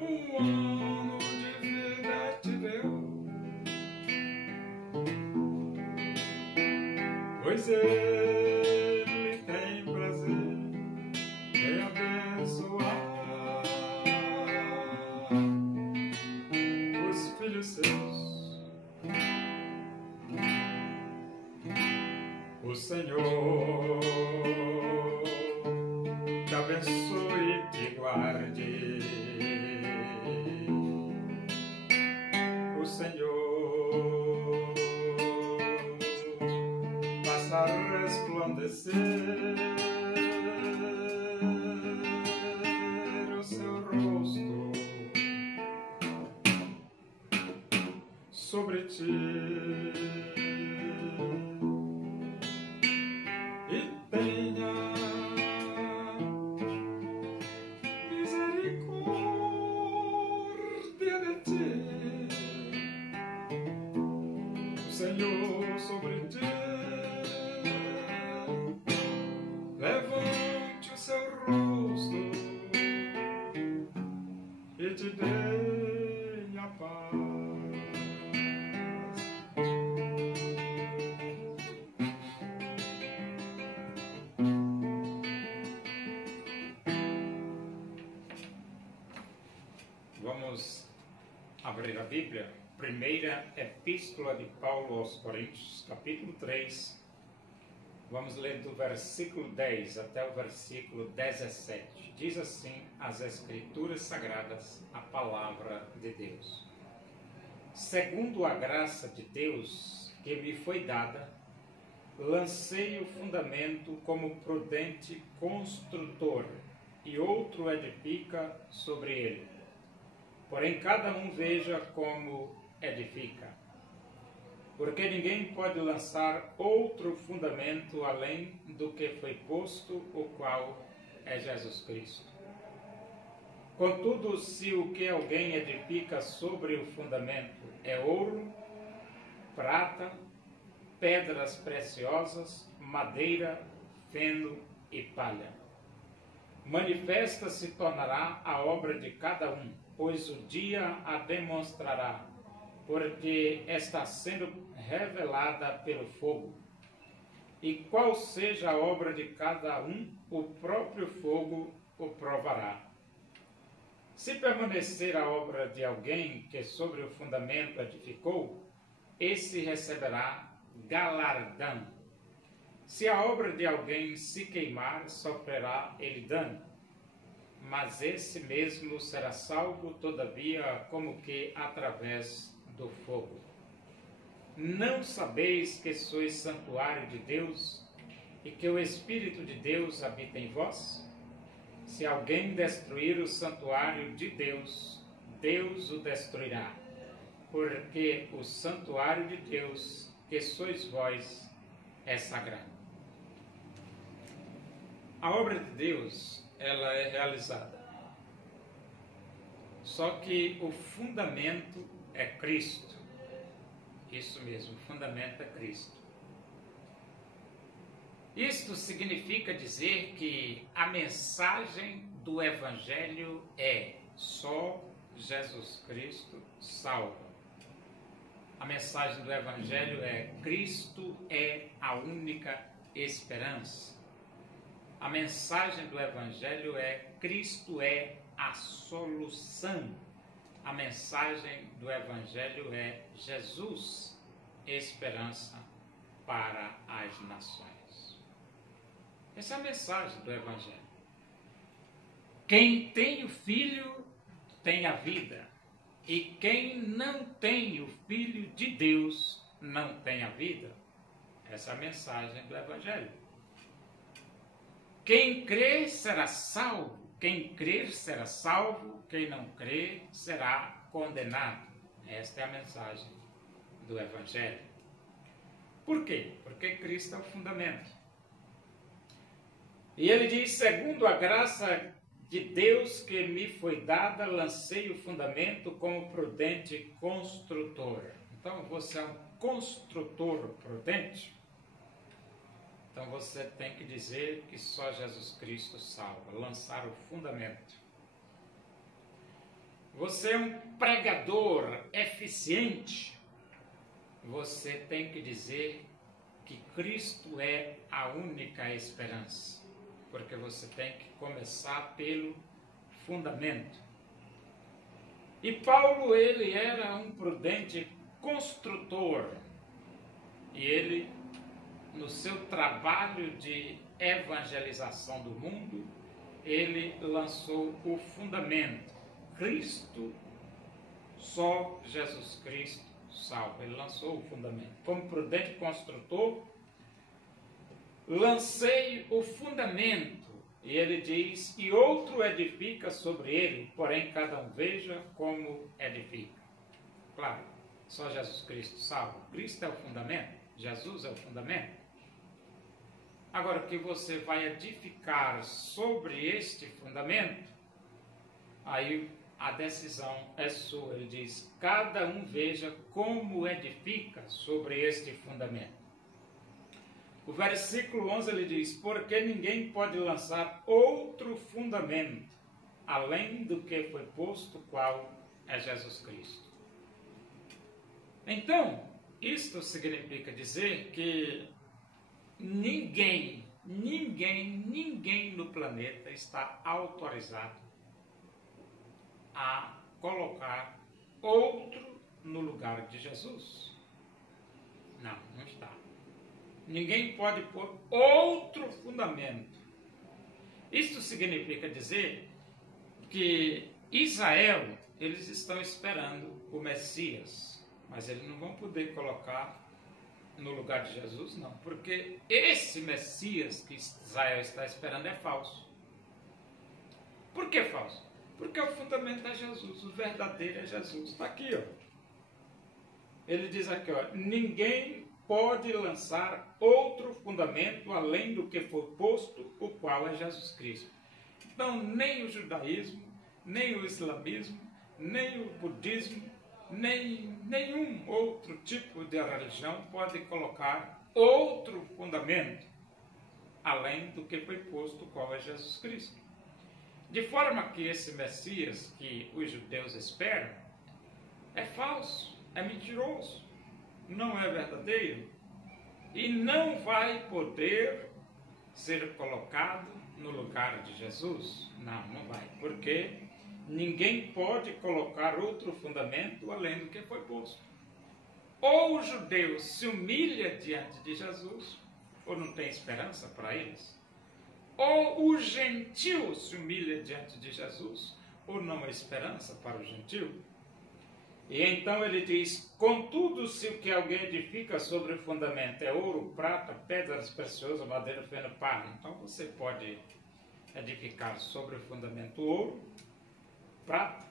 um ano de vida te deu, pois ele tem prazer em abençoar os filhos seus. O Senhor te abençoe e te guarde. O Senhor faça resplandecer o seu rosto sobre ti e tenha misericórdia de ti. O Senhor sobre ti levante o seu rosto e te dê a paz. Vamos abrir a Bíblia, primeira epístola de Paulo aos Coríntios, capítulo 3. Vamos ler do versículo 10 até o versículo 17. Diz assim as Escrituras Sagradas, a palavra de Deus. Segundo a graça de Deus que me foi dada, lancei o fundamento como prudente construtor, e outro edifica sobre ele. Porém, cada um veja como edifica. Porque ninguém pode lançar outro fundamento além do que foi posto, o qual é Jesus Cristo. Contudo, se o que alguém edifica sobre o fundamento é ouro, prata, pedras preciosas, madeira, feno e palha, manifesta se tornará a obra de cada um, pois o dia a demonstrará, porque está sendo revelada pelo fogo. E qual seja a obra de cada um, o próprio fogo o provará. Se permanecer a obra de alguém que sobre o fundamento edificou, esse receberá galardão. Se a obra de alguém se queimar, sofrerá ele dano. Mas esse mesmo será salvo, todavia, como que através do fogo. Não sabeis que sois santuário de Deus e que o Espírito de Deus habita em vós? Se alguém destruir o santuário de Deus, Deus o destruirá, porque o santuário de Deus, que sois vós, é sagrado. A obra de Deus, ela é realizada. Só que o fundamento é Cristo. Isso mesmo, o fundamento é Cristo. Isto significa dizer que a mensagem do Evangelho é só Jesus Cristo salva. A mensagem do Evangelho é Cristo é a única esperança. A mensagem do Evangelho é Cristo é a solução. A mensagem do Evangelho é Jesus, esperança para as nações. Essa é a mensagem do Evangelho. Quem tem o Filho tem a vida, e quem não tem o Filho de Deus não tem a vida. Essa é a mensagem do Evangelho. Quem crê será salvo, quem crer será salvo, quem não crer será condenado. Esta é a mensagem do Evangelho. Por quê? Porque Cristo é o fundamento. E ele diz, segundo a graça de Deus que me foi dada, lancei o fundamento como prudente construtor. Então, você é um construtor prudente? Então, você tem que dizer que só Jesus Cristo salva, lançar o fundamento. você é um pregador eficiente, você tem que dizer que Cristo é a única esperança, porque você tem que começar pelo fundamento. E Paulo, ele era um prudente construtor, e ele, no seu trabalho de evangelização do mundo, ele lançou o fundamento. Cristo, só Jesus Cristo salva. Ele lançou o fundamento. Como prudente construtor, lancei o fundamento. E ele diz, e outro edifica sobre ele, porém cada um veja como edifica. Claro, só Jesus Cristo salva. Cristo é o fundamento, Jesus é o fundamento. Agora, que você vai edificar sobre este fundamento, aí a decisão é sua. Ele diz, cada um veja como edifica sobre este fundamento. O versículo 11 ele diz, porque ninguém pode lançar outro fundamento, além do que foi posto, qual é Jesus Cristo. Então, isto significa dizer que ninguém no planeta está autorizado a colocar outro no lugar de Jesus. Não está. Ninguém pode pôr outro fundamento. Isto significa dizer que Israel, eles estão esperando o Messias, mas eles não vão poder colocar no lugar de Jesus, não, porque esse Messias que Israel está esperando é falso. Por que falso? Porque o fundamento é Jesus, o verdadeiro é Jesus. Está aqui, ó. Ele diz aqui, ó, ninguém pode lançar outro fundamento além do que for posto, o qual é Jesus Cristo. Então, nem o judaísmo, nem o islamismo, nem o budismo, nenhum outro tipo de religião pode colocar outro fundamento além do que foi posto, o qual é Jesus Cristo. De forma que esse Messias que os judeus esperam é falso, é mentiroso, não é verdadeiro e não vai poder ser colocado no lugar de Jesus. Não vai, porque ninguém pode colocar outro fundamento além do que foi posto. Ou o judeu se humilha diante de Jesus, ou não tem esperança para eles. Ou o gentil se humilha diante de Jesus, ou não há esperança para o gentil. E então ele diz, contudo, se o que alguém edifica sobre o fundamento é ouro, prata, pedras preciosas, madeira, feno, palha, então você pode edificar sobre o fundamento ouro, prata,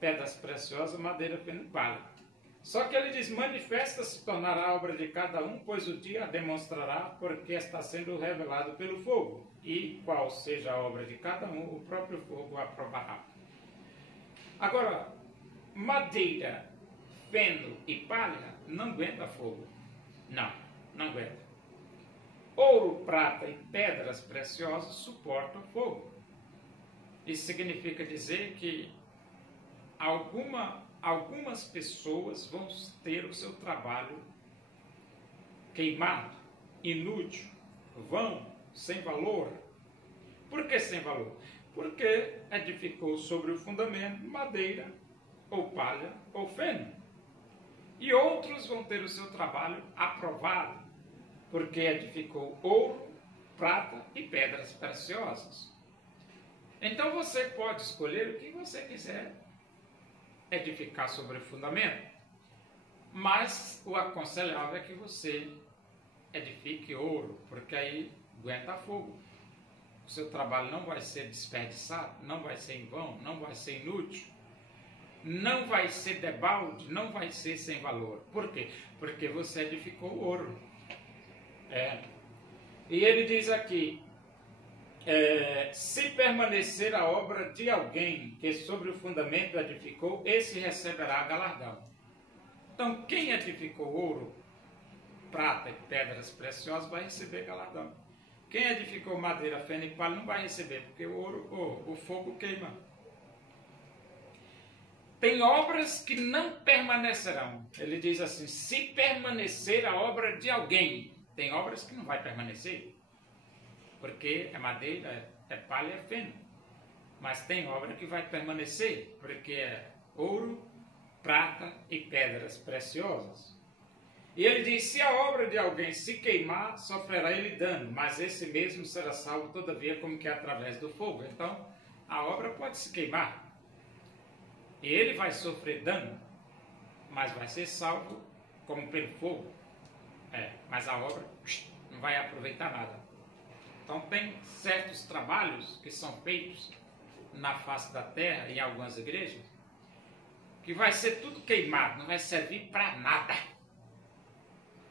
pedras preciosas, madeira, feno, palha. Só que ele diz, manifesta-se tornará a obra de cada um, pois o dia a demonstrará, porque está sendo revelado pelo fogo. E qual seja a obra de cada um, o próprio fogo a aprovará. Agora, madeira, feno e palha não aguenta fogo. Não aguenta. Ouro, prata e pedras preciosas suportam fogo. Isso significa dizer que algumas pessoas vão ter o seu trabalho queimado, inútil, vão, sem valor. Por que sem valor? Porque edificou sobre o fundamento madeira, ou palha, ou feno. E outros vão ter o seu trabalho aprovado, porque edificou ouro, prata e pedras preciosas. Então você pode escolher o que você quiser edificar sobre o fundamento, mas o aconselhável é que você edifique ouro, porque aí aguenta fogo. O seu trabalho não vai ser desperdiçado, não vai ser em vão, não vai ser inútil, não vai ser debalde, não vai ser sem valor. Por quê? Porque você edificou ouro. E ele diz aqui, se permanecer a obra de alguém que sobre o fundamento edificou, esse receberá galardão. Então, quem edificou ouro, prata e pedras preciosas vai receber galardão. Quem edificou madeira, feno e palha não vai receber, porque o fogo queima. tem obras que não permanecerão. Ele diz assim, se permanecer a obra de alguém, tem obras que não vai permanecer, porque é madeira, é palha, é feno. Mas tem obra que vai permanecer, porque é ouro, prata e pedras preciosas. E ele diz, se a obra de alguém se queimar, sofrerá ele dano, mas esse mesmo será salvo todavia como que é através do fogo. Então, a obra pode se queimar. E ele vai sofrer dano, mas vai ser salvo como pelo fogo. Mas a obra não vai aproveitar nada. Então tem certos trabalhos que são feitos na face da terra, em algumas igrejas, que vai ser tudo queimado, não vai servir para nada.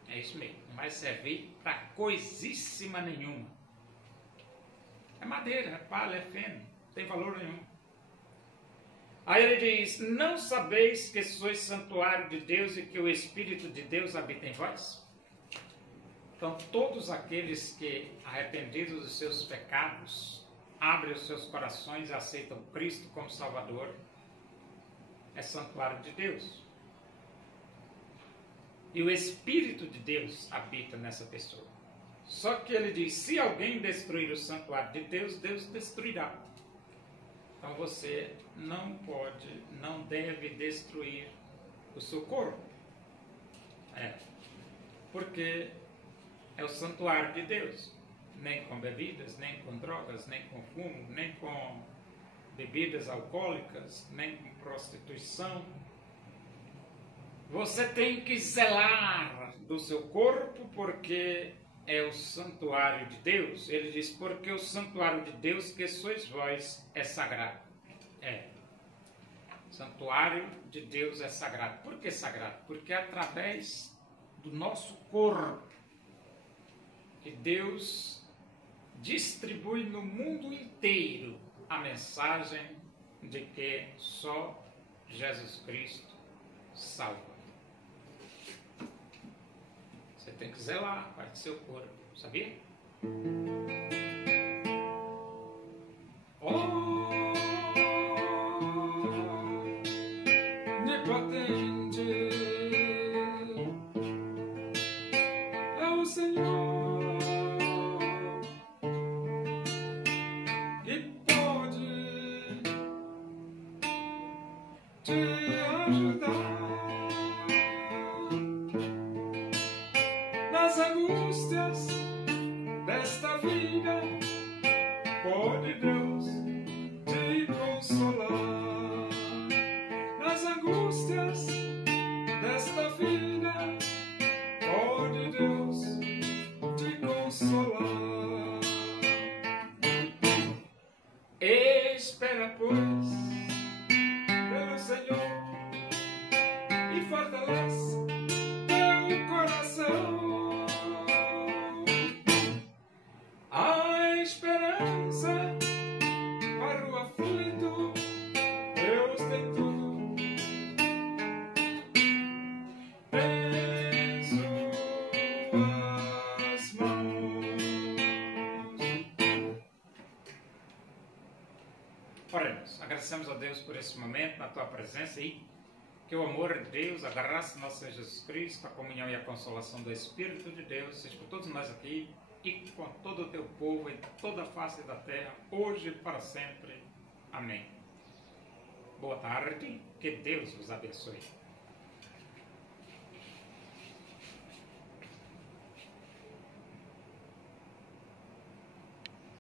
É isso mesmo, não vai servir para coisíssima nenhuma. É madeira, é palha, é feno, não tem valor nenhum. Aí ele diz, não sabeis que sois santuário de Deus e que o Espírito de Deus habita em vós? Então todos aqueles que, arrependidos dos seus pecados, abrem os seus corações e aceitam Cristo como Salvador, é santuário de Deus. E o Espírito de Deus habita nessa pessoa. Só que ele diz, se alguém destruir o santuário de Deus, Deus destruirá. Então você não pode, não deve destruir o seu corpo. Porque é o santuário de Deus. Nem com bebidas, nem com drogas, nem com fumo, nem com bebidas alcoólicas, nem com prostituição. Você tem que zelar do seu corpo porque é o santuário de Deus. Ele diz, porque o santuário de Deus que sois vós é sagrado. Santuário de Deus é sagrado. Por que sagrado? Porque é através do nosso corpo que Deus distribui no mundo inteiro a mensagem de que só Jesus Cristo salva. Você tem que zelar a parte do seu corpo, sabia? Onipotente é o Senhor e pode te ajudar nas angústias desta vida. Pode Deus te consolar nas angústias desta vida. Pode Deus te consolar. Espera, pois, Pelo Senhor e fortalece teu coração. A esperança para o aflito, Deus tem tudo em suas mãos. oremos. Agradecemos a Deus por esse momento, na tua presença e que o amor de Deus, a graça do nosso Senhor Jesus Cristo, a comunhão e a consolação do Espírito de Deus seja com todos nós aqui e com todo o teu povo em toda a face da terra, hoje e para sempre. Amém. Boa tarde, que Deus vos abençoe.